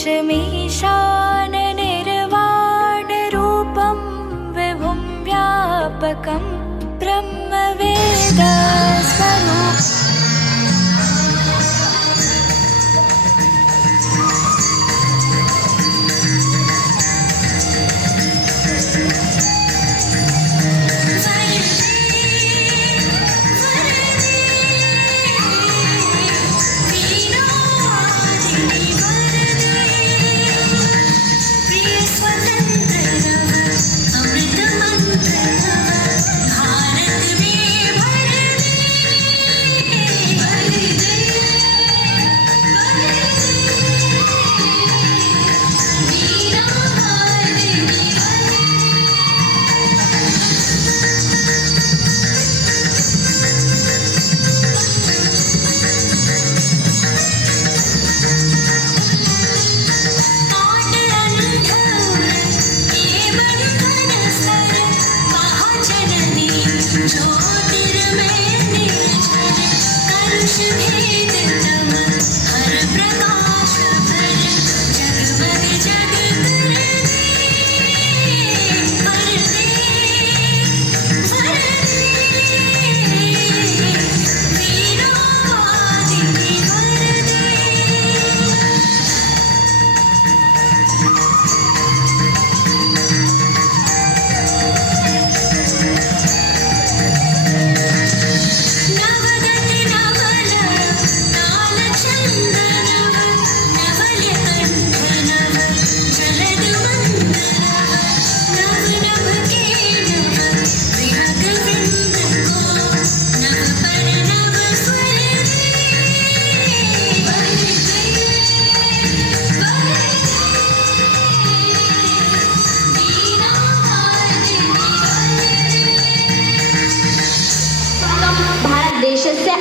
पुरुषमीशान निर्वाणरूपं विभुं व्यापकं ब्रह्मवेदस्वरूपम्।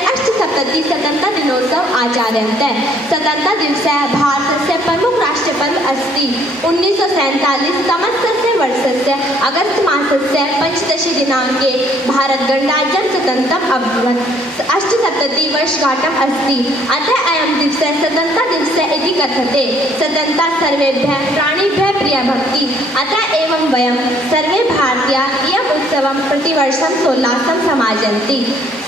अष्टसप्तति स्वतंत्रता दिनोत्सव आचर्यन्ते। स्वतंत्रता दिवसे भारतस्य प्रमुख राष्ट्रपर्व अस्ति। 1947 तमस्य वर्षस्य अगस्त मासस्य 15 दिनाङ्के भारत गणराज्यं स्वतन्त्रम् अभवत्। अष्टसप्तति वर्षगाठम् अस्ति। अतः अयं दिवसः स्वतंत्रता दिवसः इति कथ्यते। स्वतन्त्रता सर्वेभ्यः प्राणिभ्यः प्रिया भवति। अतः एवं वयं सर्वे भारतीयाः इयम् उत्सवं प्रतिवर्षं सोल्लासं समाचरन्ति।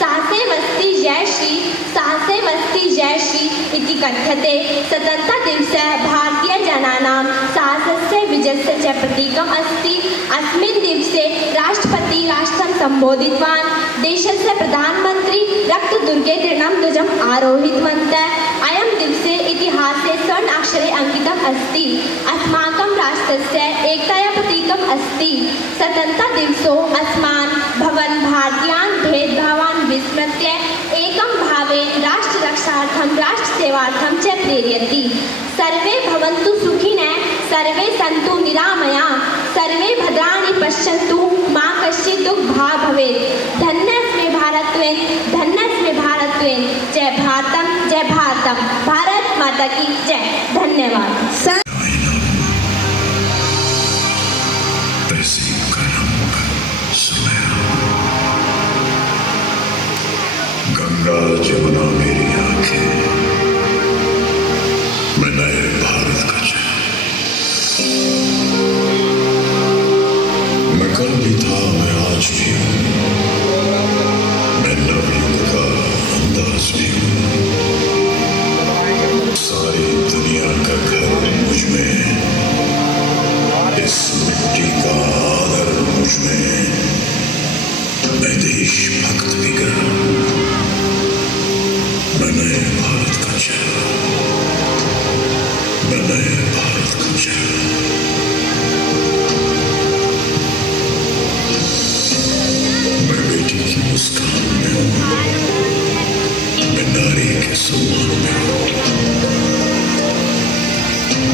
साहसे वस्ति जय श्री साहसे वस्ति जय श्री इति कथ्यते। स्वतंत्रता दिवसः भारतीयजनानां साहसस्य विजयस्य च प्रतीकम् अस्ति। अस्मिन् दिवसे राष्ट्रपति राष्ट्रं सम्बोधितवान्। देशस्य प्रधानमन्त्री रक्तदुर्गे तृणध्वजम् आरोहितवन्तः। अयं दिवसे इतिहासे स्वर्णाक्षरे अंकितम् अस्ति। अस्माकं राष्ट्रस्य एकताया प्रतीकम् अस्ति। स्वतंत्रता दिवसो अस्मान् भवन् भारतीयान् भेदभावान् विस्मृत्य एकं भावेन राष्ट्ररक्षार्थं राष्ट्रसेवार्थं च प्रेरयति। सर्वे भवन्तु सुखिनः, सर्वे सन्तु निरामयाः, सर्वे भद्राणि पश्यन्तु, मा कश्चित् दुःखभाग् भवेत्। धन्योऽस्मि भारतत्वेन, धन्योऽस्मि भारतत्वेन। जय भारतम, जय भारतम, भारत माता की जय। धन्यवाद। गंगा जमुना मेरी आंखें, मैं नए भारत का चेहरा। मैं कल भी था, मैं आज भी हूँ, मैं नवयुग का अंदाज भी हूँ। सारी दुनिया का घर मुझ में, इस मिट्टी का आदर मुझ में। मैं देशभक्त भी कर, मैं नए भारत का चेहरा, मैं नए भारत का चेहरा। मैं बेटी की मुस्कान में हूँ, मैं नारी के सम्मान में हूँ।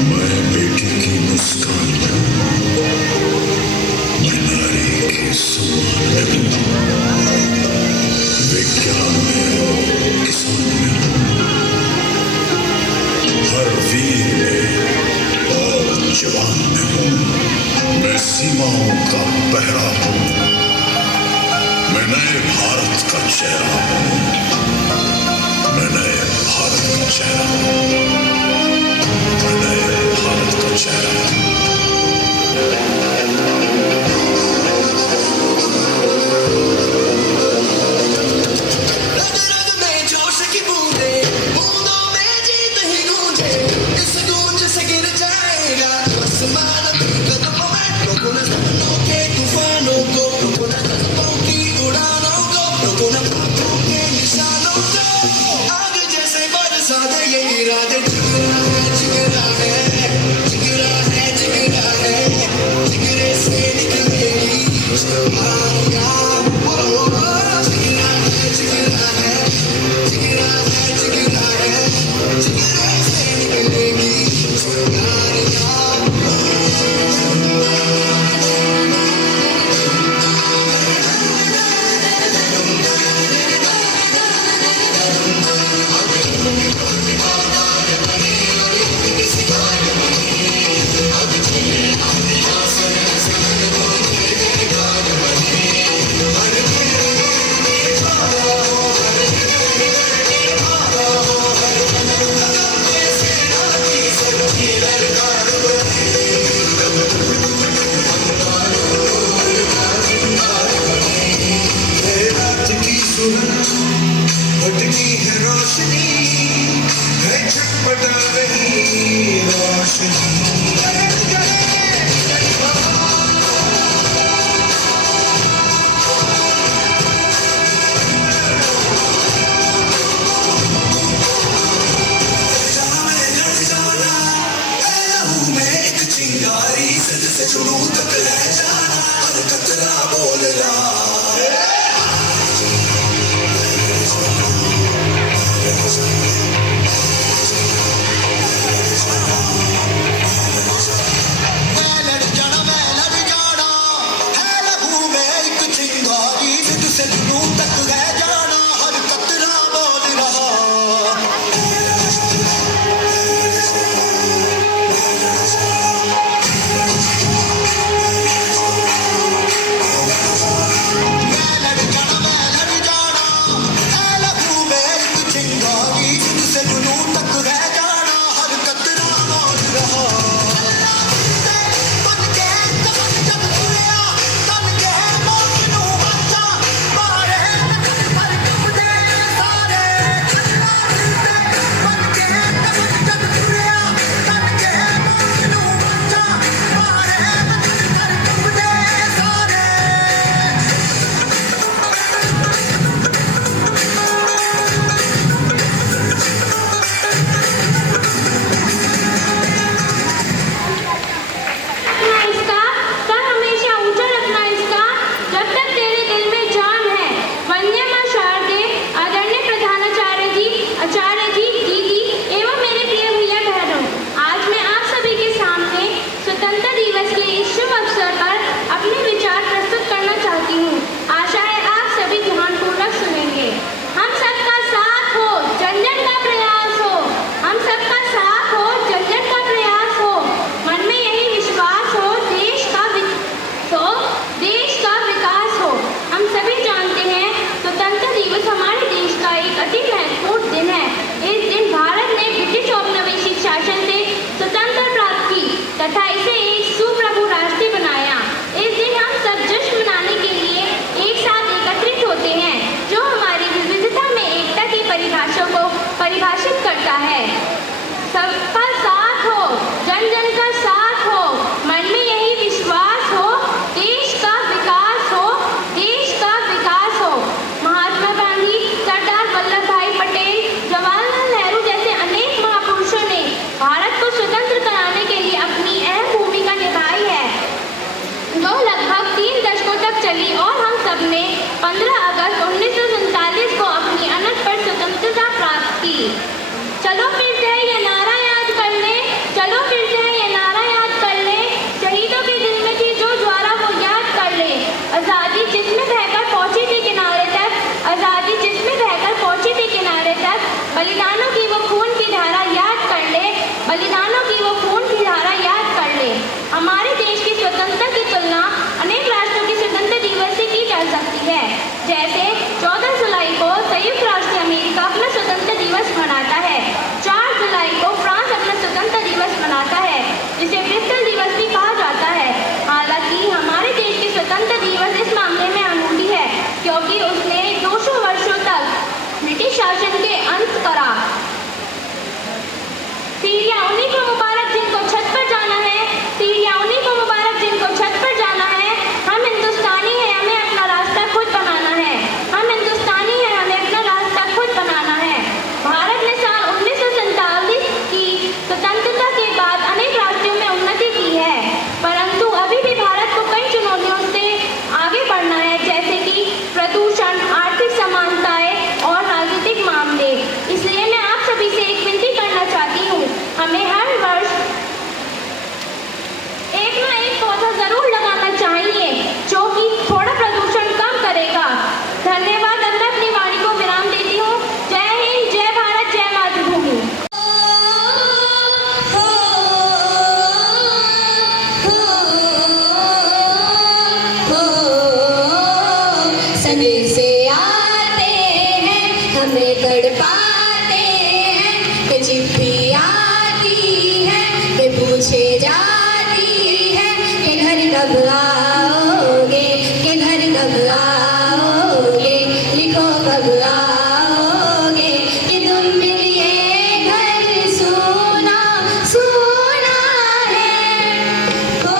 मैं बेटी की मुस्कान में हूँ, मैं नारी के सम्मान में हूँ। विज्ञान में हूँ, किसान में हूँ, हर वीर में और जवान में हूँ। मैं सीमाओं का पहरा हूँ, मैं नए भारत का चेहरा हूँ, मैं नए भारत का चेहरा हूँ, मैं नए चैन। भटकी है रोशनी है छटपटा रही रोशनी। चिंगारी से शुरू तक रह जाना और कतरा बोल रहा तथा इसे एक सुप्रभु राष्ट्र बनाया। इस दिन हम सब जश्न मनाने के लिए एक साथ एकत्रित होते हैं, जो हमारी विविधता में एकता की परिभाषा को परिभाषित करता है। सबका साथ हो, जन जन का साथ हो, मन में यही विश्वास हो, देश का विकास हो, देश का विकास हो। महात्मा गांधी, सरदार वल्लभ भाई पटेल, जवाहरलाल नेहरू जैसे अनेक महापुरुषों ने भारत को स्वतंत्र कराने के लिए अपनी अहम भूमिका निभाई है, जो लगभग 3 दशकों तक चली। और हम सब ने 15 अगस्त 1947 को अपनी अनंत स्वतंत्रता प्राप्त की। चलो फिर से ये नारा याद कर ले, चलो फिर से ये नारा याद कर ले, शहीदों के दिल में थी जो ज्वाला वो याद कर ले। आज़ादी जिसमें बहकर पहुंची थी किनारे तक, आज़ादी जिसमें बहकर पहुंची थी किनारे तक, बलिदानों की वो खून की धारा याद कर ले, बलिदानों की वो खून की धारा याद कर ले। हमारे देश की स्वतंत्रता की तुलना अनेक राष्ट्रों के स्वतंत्रता दिवस से की जा सकती है, जैसे प्रदूषण, आर्थिक समानताएं और राजनीतिक मामले। इसलिए मैं आप सभी से एक विनती करना चाहती हूँ, हमें हर वर्ष एक ना एक पौधा जरूर लगाना चाहिए जो कि थोड़ा प्रदूषण कम करेगा। धन्यवाद। अब मैं अपनी वाणी को विराम देती हूँ। जय हिंद, जय भारत, जय मातृभूमि। संदेश से आते हैं, हमें तड़पाते हैं, कि चिट्ठी आती है, कि पूछे जाती है, कि घर कब आओगे, कि घर कब आओगे, लिखो कब आओगे, कि तुम मिलिए घर सुना सुना है। हो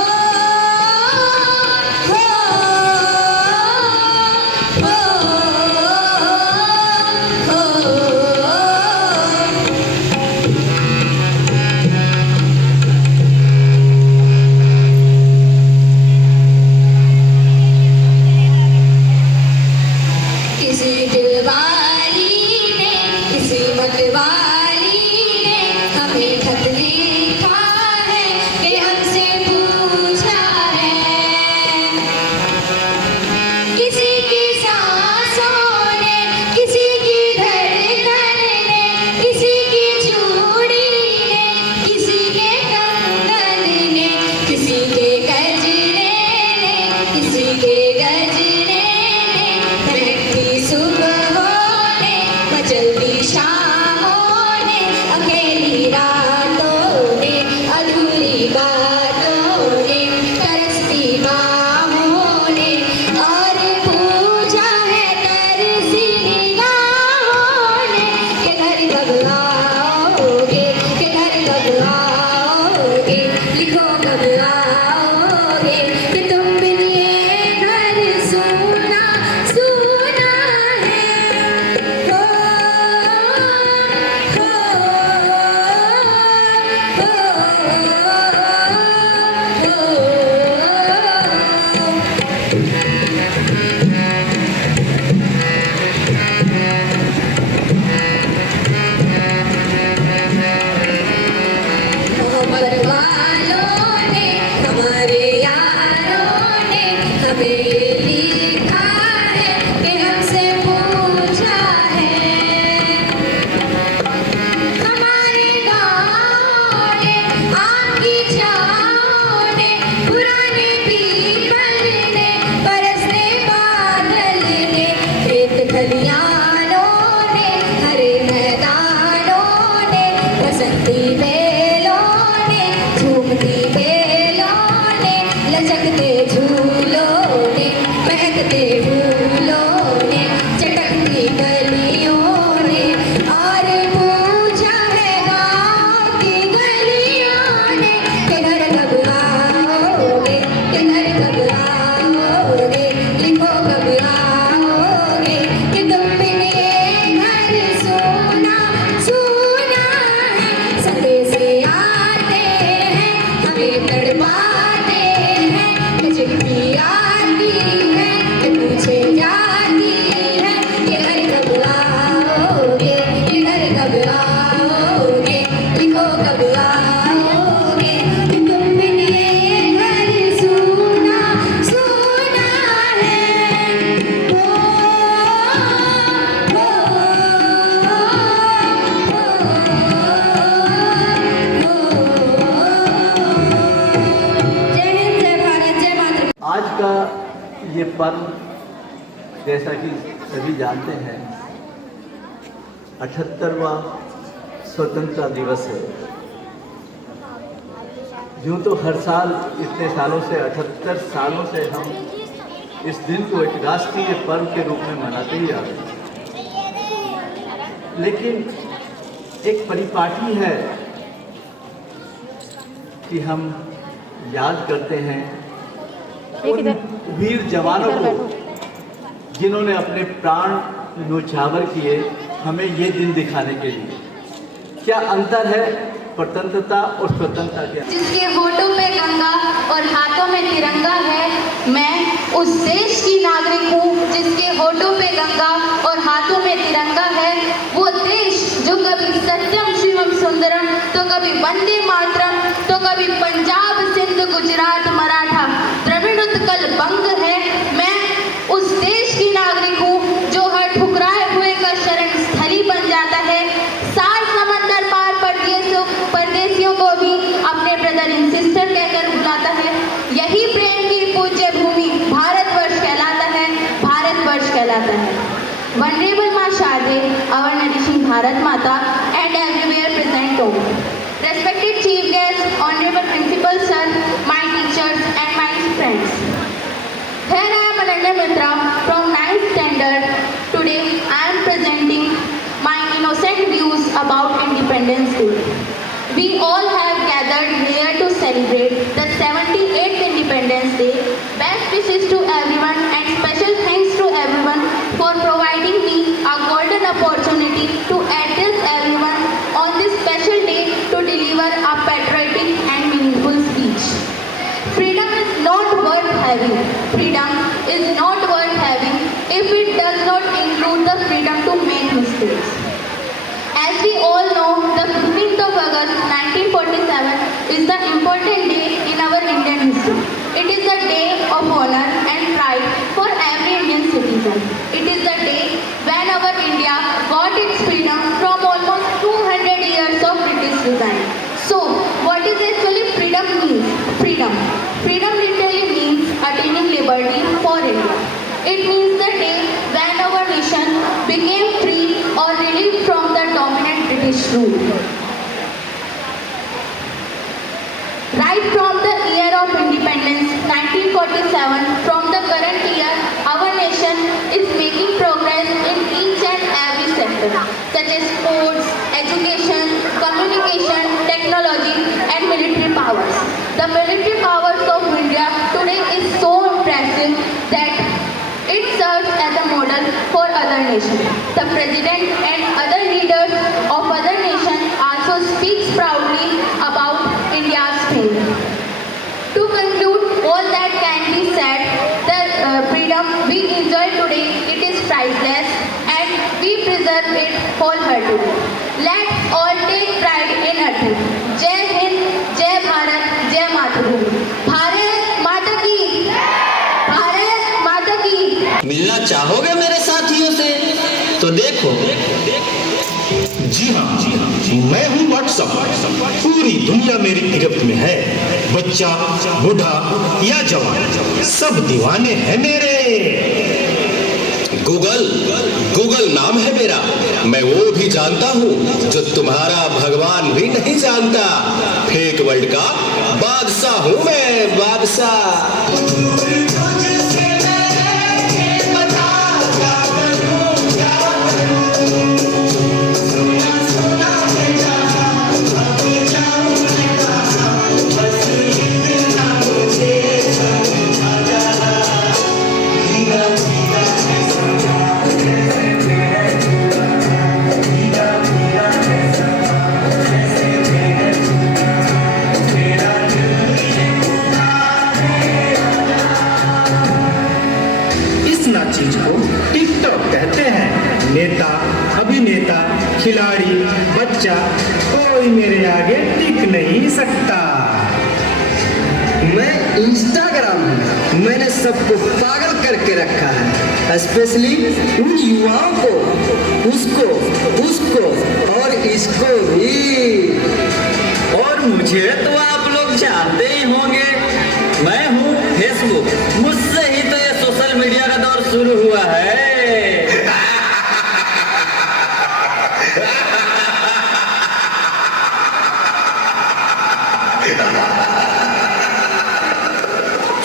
किसी दिलवाली ने, किसी मतवाली ने हमें खत लिखा है, कि हमसे पूछा है। किसी की सांसों ने, किसी की धड़कन ने, किसी की चूड़ी ने, किसी के कंगन ने, किसी के गजरे ने, किसी के गजरे ने, महकती सुबहों ने, मचलती शामों ने, अकेली रातों ने, अधूरी बातों ने, तरसती बाहों ने, और पूछा है तरसी निगाहों ने, कि घर कब आओगे, कि घर कब आओगे, लिखो कब आओगे, कि तुम बिन ये घर सुना सुना है। हो मोहब्बत वालों ने, हमारे यारों ने हमें लिखा है, कि हमसे पूछा है। हमारे गाँव ने, आपकी छाँव ने, पुराने पीपल ने, बरसते बादल ने, खेत खलियानों ने, हरे मैदानों ने, बसंती बेलों ने, झूमती बेलों ने, लचकते झूलों ने, महकते फूलों ने, चटकती गलियों ने, और पूछा है गाँव की गलियों ने, कि घर कब आओगे, कि घर कब आओगे, लिखो कब आओगे, कि तुम बिन ये घर सुना सुना है। संदेश आते हैं, हमें तड़पाते हैं, कि चिट्ठी आती है, कि पूछे जाती है, कि घर कब आओगे, कि घर कब आओगे, लिखो कब आओगे, कि तुम बिन ये घर सुना सुना है। हो जय हिंद, जय भारत, जय मातृभूमि। आज का ये पर्व जैसा कि सभी जानते हैं 78वां स्वतंत्रता दिवस है। यूँ तो हर साल इतने सालों से 78 सालों से हम इस दिन को एक राष्ट्रीय पर्व के रूप में मनाते ही आ रहे हैं, लेकिन एक परिपाटी है कि हम याद करते हैं उन वीर जवानों को जिन्होंने अपने प्राण न्योछावर किए हमें ये दिन दिखाने के लिए। क्या अंतर है स्वतंत्रता और स्वतंत्रता के जिसके होठों पे गंगा और हाथों में तिरंगा है, मैं उस देश की नागरिक हूँ जिसके होठों पे गंगा और हाथों में तिरंगा है। वो देश जो कभी सत्यम शिवम सुंदरम, तो कभी वंदे मातरम, तो कभी पंजाब सिंध गुजरात मराठा द्रविड़ उत्कल बंग है। मैं उस देश की नागरिक हूँ जो हर ठुकराए हुए का शरण स्थली बन जाता है, सात समंदर पार परदेसियों को भी अपने ब्रदर एंड सिस्टर कहकर बुलाता है। यही प्रेम की पूज्य भूमि भारतवर्ष कहलाता है, भारतवर्ष कहलाता है। वनरेबल माँ शारदे, our nourishing Bharat Mata, and everywhere present home. Respected chief guests, honorable principal sir, my teachers and my friends. Here I am Ananya Mitra from 9th standard. Today I am presenting my innocent views about Independence Day. We all have gathered here to celebrate the 78th Independence Day. Best wishes to everyone and special thanks to everyone for providing me a golden opportunity to address everyone on this special day to deliver a patriotic and meaningful speech. Freedom is not worth having. Freedom is not worth having if it does not include the freedom to make mistakes. As we all know, the 15th of August 1947 is the important day in our Indian history. It is the day of honor and pride for every Indian citizen. It is the day when our India got its freedom from almost 200 years of British rule. So, what is actually freedom means? Freedom literally means attaining liberty for India. It means the day when our nation became free or relieved from the dominant British rule. Right from the year of independence, 1947, from the current year, our nation is making progress in each and every sector, such as sports, education, communication, technology, and military powers. The military powers of India today is so impressive that it serves as a model for other nations. The president and other leaders of other nations also speaks proudly about India's fame. To conclude, all that can be said, the freedom we enjoy today, it is priceless and we preserve it wholeheartedly. Let's all take pride in it. Jai Hind, Jai Bharat, Jai Matruh. Bharat Mata ki! Bharat Mata ki! मिलना चाहोगे मेरे साथियों से? तो देखो। जी हाँ, मैं हूँ व्हाट्सएप। पूरी दुनिया मेरी गिरफ्त में है। बच्चा, बूढ़ा या जवान, सब दीवाने हैं मेरे। गूगल नाम है मेरा। मैं वो भी जानता हूँ जो तुम्हारा भगवान भी नहीं जानता। फेक वर्ल्ड का बादशाह हूँ मैं, बादशाह। चीज को टिकटॉक कहते हैं। नेता, अभिनेता, खिलाड़ी, बच्चा, कोई मेरे आगे टिक नहीं सकता। मैं इंस्टाग्राम हूँ। मैंने सबको पागल करके रखा है, स्पेशली उन युवाओं को, उसको और इसको भी। और मुझे तो आप लोग जानते ही होंगे, मैं हूँ फेसबुक। मुझसे ही तो ये सोशल मीडिया का दौर शुरू हुआ है।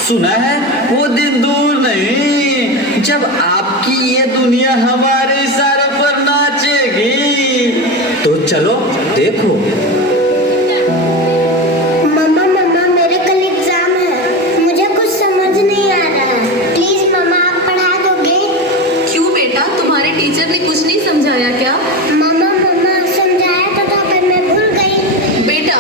सुना है वो दिन दूर नहीं जब आपकी ये दुनिया हमारे इशारों पर नाचेगी। तो चलो देखो। मम्मा मेरे कल एग्जाम है, मुझे कुछ समझ नहीं आ रहा है। प्लीज मम्मा आप पढ़ा दोगे? क्यों बेटा, तुम्हारे टीचर ने कुछ नहीं समझाया क्या? मम्मा समझाया तो पर मैं भूल गई। बेटा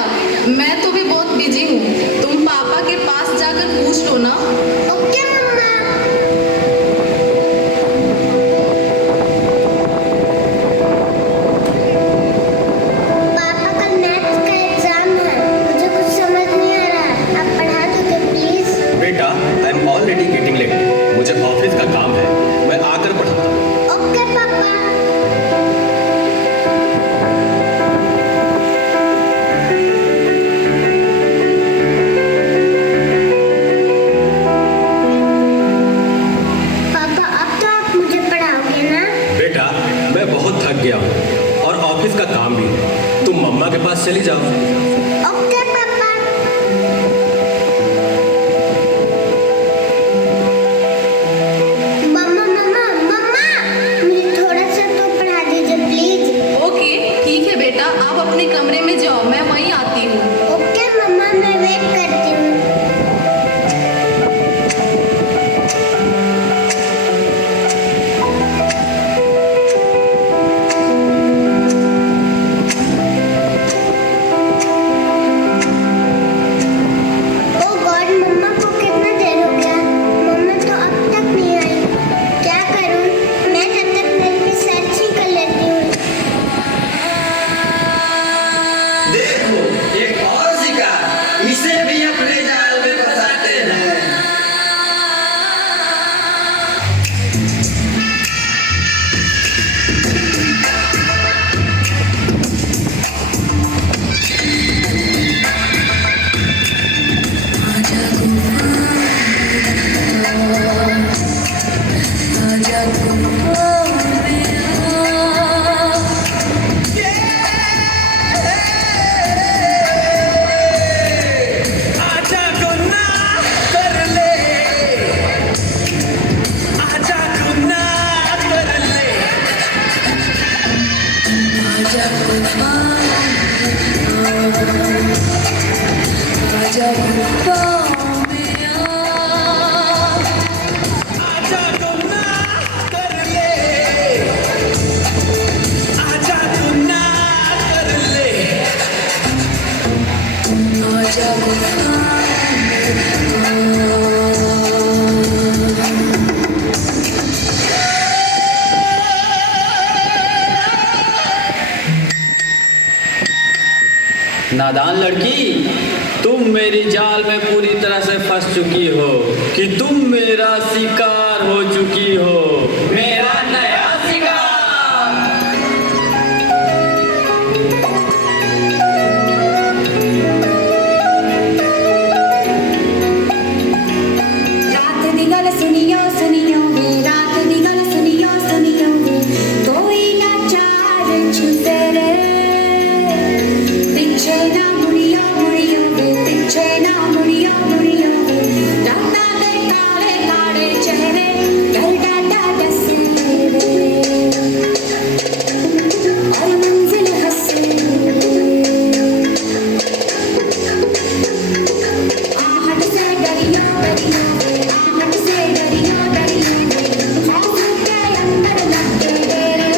थक गया हूँ और ऑफिस का काम भी है। तुम मम्मा के पास चली जाओ। ओके पापा। मम्मा मम्मा मम्मा, मुझे थोड़ा सा तो पढ़ा दीजिए प्लीज। ओके ठीक है बेटा, आप अपने कमरे में जाओ, मैं वहीं आती हूँ। ओके मम्मा, मैं वेट करती हूँ। ओ गॉड, मम्मा को कितना देर हो गया, मम्मा तो अब तक नहीं आई। क्या करूँ? मैं तब तक नेट पे सर्च ही कर लेती हूँ। देखो एक और शिकार, इसे भी अपने जाल में फंसाते हैं। आजा गुनाह कर ले, आजा गुनाह कर ले, आजा आजा गुनाह कर ले, आजा गुनाह कर ले। नादान लड़की, तुम मेरी जाल में पूरी तरह से फंस चुकी हो कि तुम मेरा शिकार हो चुकी हो। मेरा नया शिकार। रात दी गल सुनियो सुनियो वे, रात दी गल सुनियो सुनियो वे, कोई ना चार छुपे रे, पीछे ना मुड़ियो मुड़ियो वे, पीछे ना मुड़ियो मुड़ियो वे, राता दे काले काले चेहरे, डर डाटा डसे रे, और मंजिल हंसे आहट से डरियो डरियो वे, आहट से डरियो डरियो वे, खौफ के अंदर लगे डेरे,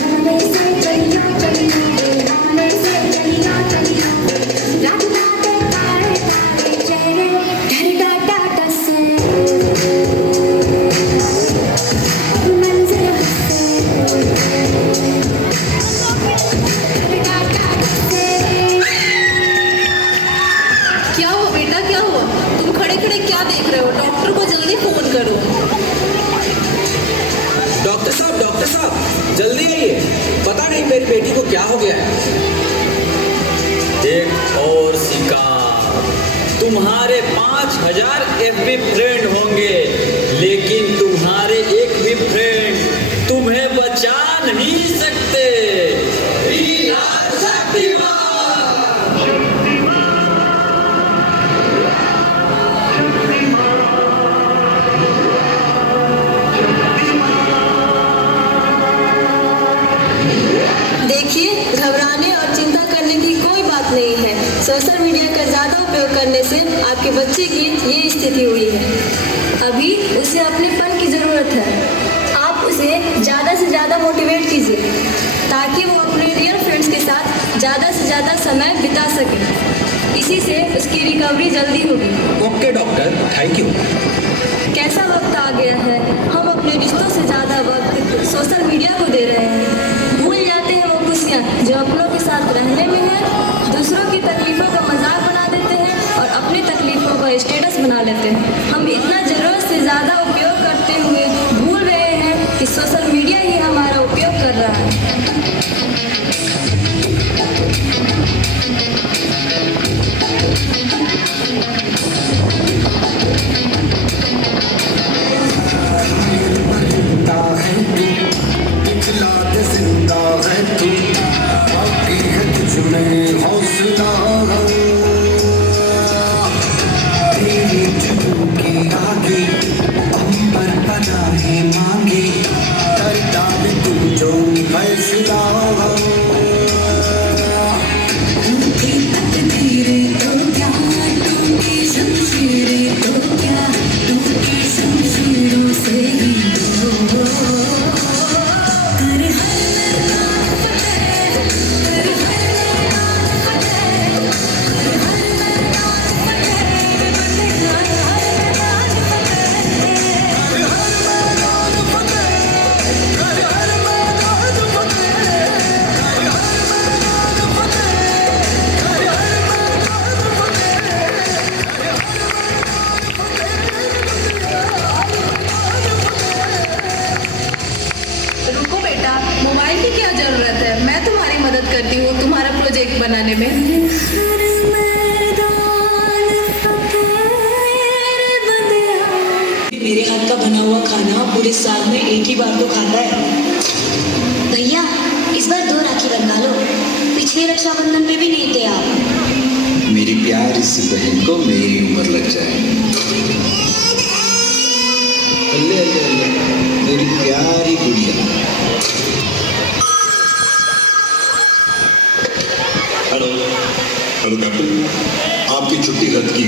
हमले से चलियो चलियो वे, हमले से चलियो चलियो वे, राता दे काले काले चेहरे, डर डाटा डसे, मंजिल हंसे, डर डाटा डसे। क्या हुआ बेटा, क्या हुआ? तुम खड़े खड़े क्या देख रहे हो? डॉक्टर को जल्दी फोन करो। डॉक्टर साहब जल्दी आइए, पता नहीं मेरी बेटी को क्या हो गया है। एक और शिकार। तुम्हारे 5000 FB फ्रेंड होंगे, लेकिन तुम्हारे एक भी फ्रेंड तुम्हें बचा नहीं सकते। देखिए, घबराने और चिंता करने की कोई बात नहीं है। सोशल मीडिया का ज़्यादा उपयोग करने से आपके बच्चे की ये स्थिति हुई है। अभी उसे अपनेपन की ज़रूरत है। आप उसे ज़्यादा से ज़्यादा मोटिवेट कीजिए ताकि वो अपने रियल फ्रेंड्स के साथ ज़्यादा से ज़्यादा समय बिता सके। इसी से उसकी रिकवरी जल्दी होगी। Okay doctor, thank you. कैसा वक्त आ गया है, हम अपने रिश्तों से ज़्यादा वक्त सोशल मीडिया को दे रहे हैं। भूल जाते हैं वो खुशियाँ जो अपनों के साथ रहने में है। दूसरों की तकलीफ़ों का मजाक बना देते हैं और अपनी तकलीफ़ों का स्टेटस बना लेते हैं। हम इतना ज़रूरत से ज़्यादा उपयोग करते हुए भूल रहे हैं कि सोशल मीडिया ही हमारा उपयोग कर रहा है। जरूरत है, मैं तुम्हारी मदद करती हूँ तुम्हारा प्रोजेक्ट बनाने में। मेरे हाथ का बना हुआ खाना पूरे साल में एक ही बार तो खाता है। भैया इस बार 2 राखी बनवा लो, पिछले रक्षाबंधन में भी नहीं थे आप। मेरी प्यारी सी बहन को मेरी उम्र लग जाए। अल्ले अल्ले अल्ले, मेरी प्यारी गुड़िया। हेलो हेलो कैप्टन, आपकी छुट्टी रद्द की।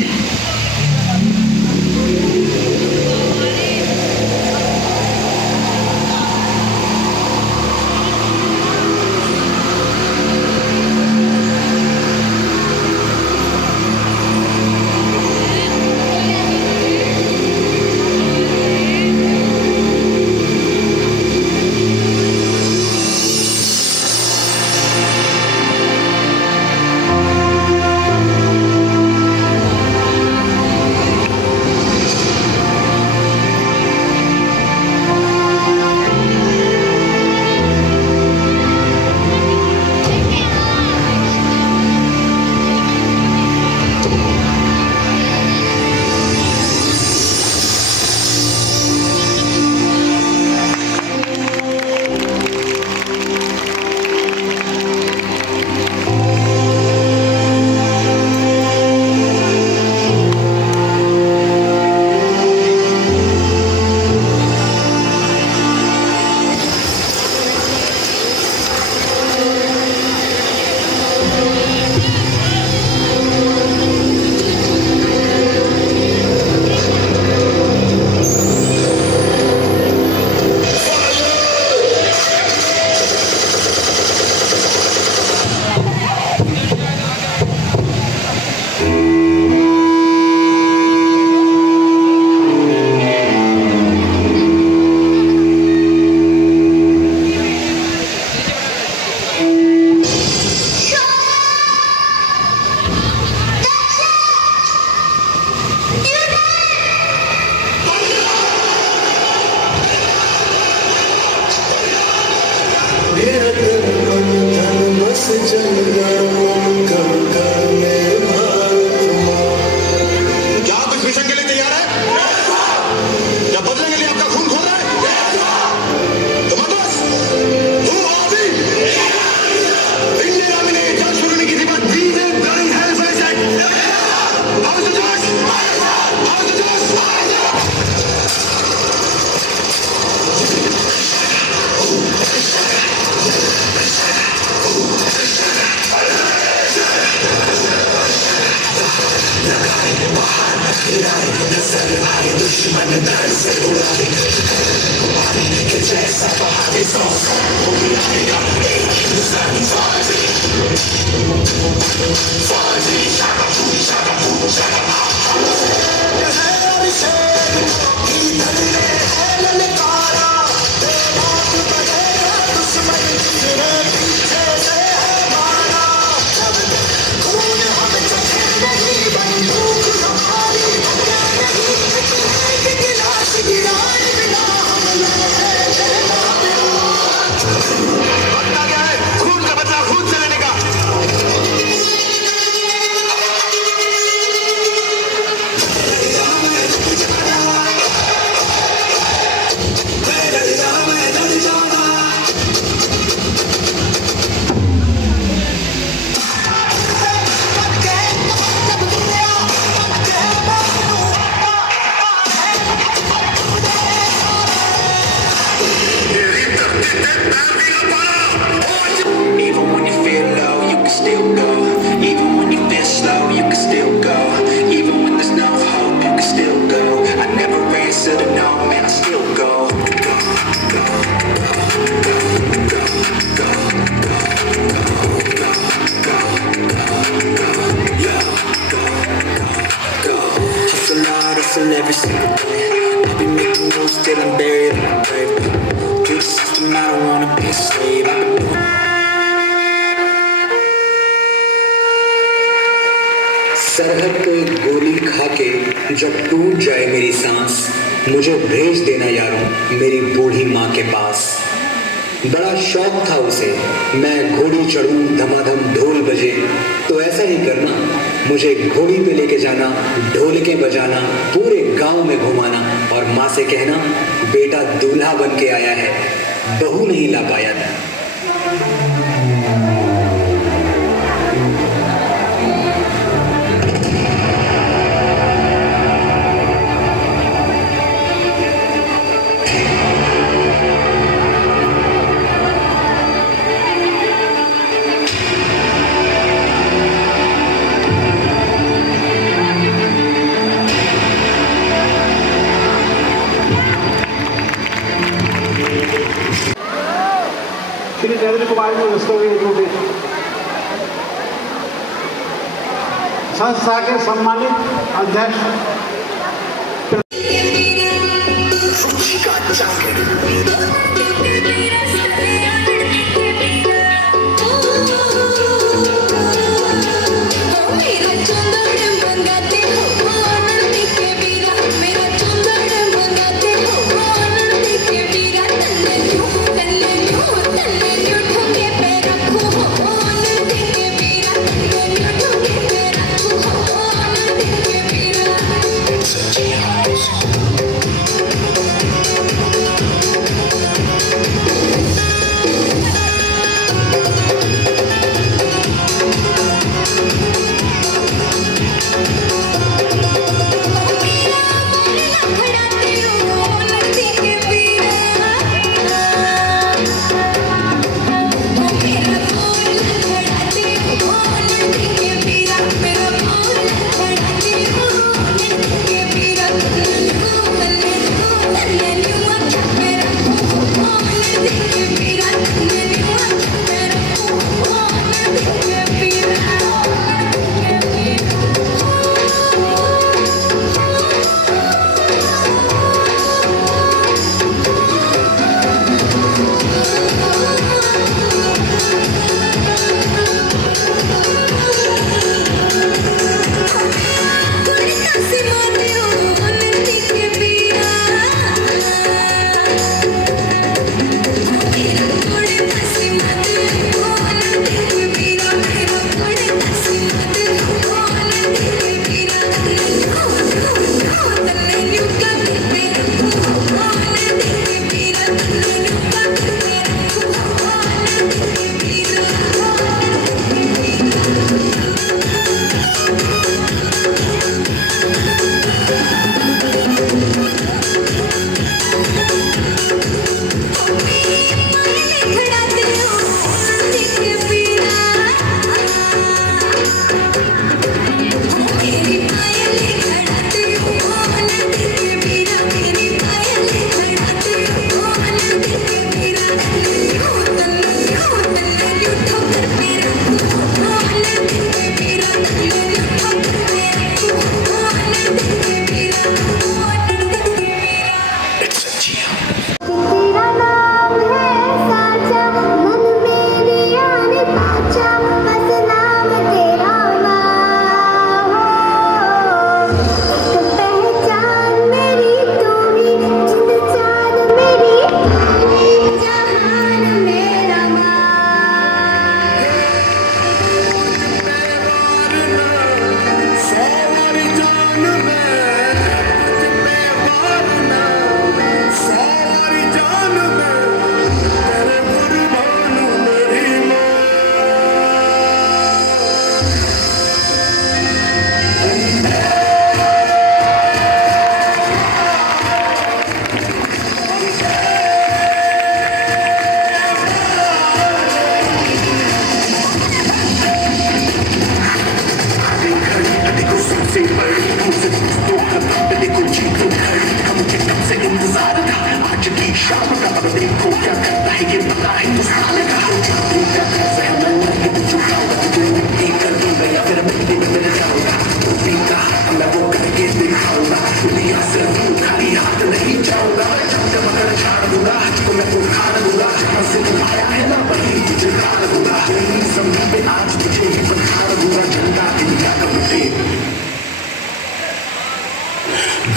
Every single day, I'll be making moves till I'm buried in my grave. To the system, I don't wanna be a slave. I've been doing सरहद पे गोली खा के जब टूट जाए मेरी सांस, मुझे भेज देना यारों मेरी बूढ़ी माँ के पास। बड़ा शौक था उसे, मैं घोड़ी चढ़ूं, धमाधम ढोल बजे। तो ऐसा ही करना, मुझे घोड़ी पे लेके जाना, ढोलकें बजाना, पूरे गांव में घुमाना और माँ से कहना बेटा दूल्हा बन के आया है, बहू नहीं ला पाया था। श्री नरेंद्र कुमार जी दस्तावेज संस्था के सम्मानित अध्यक्ष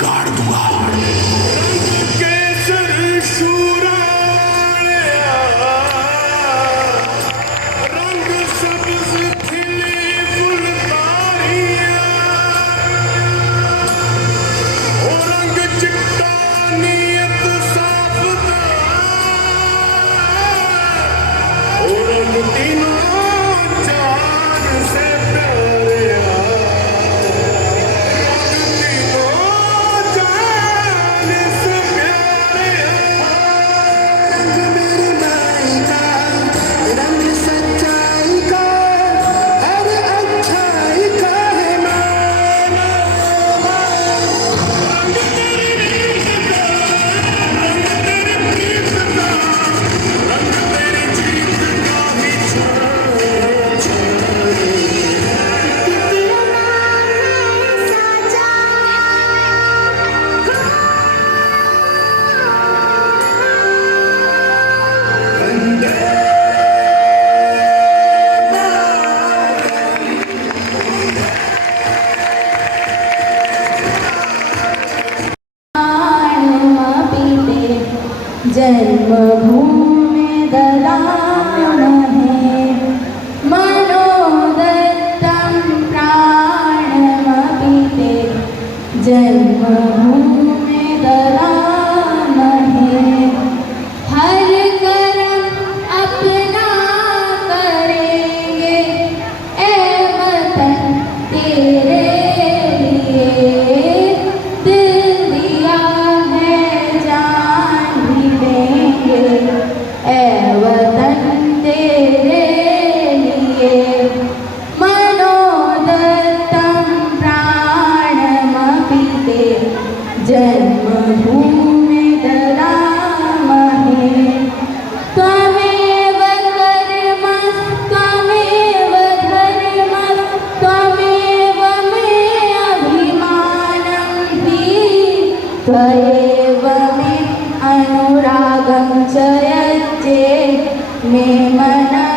गाड़ दूंगा। केसर शूरा जन्मभूमि ददामहे मनोदत्तं प्राणमपि ते जन्मभूमि ददामहे हर कर्म अपना करेंगे ए वतन तेरे लिए दिल दिया है जान भी देंगे ए वतन तेरे लिए मनोदत्तं प्राणमपि ते जन्मभूमि ददामहे त्वमेव कर्मस्त्वमेव धर्मस्त्वमेव मे अभिमानं हि त्वयैव मे अनुरागं च यच्चे मे मनः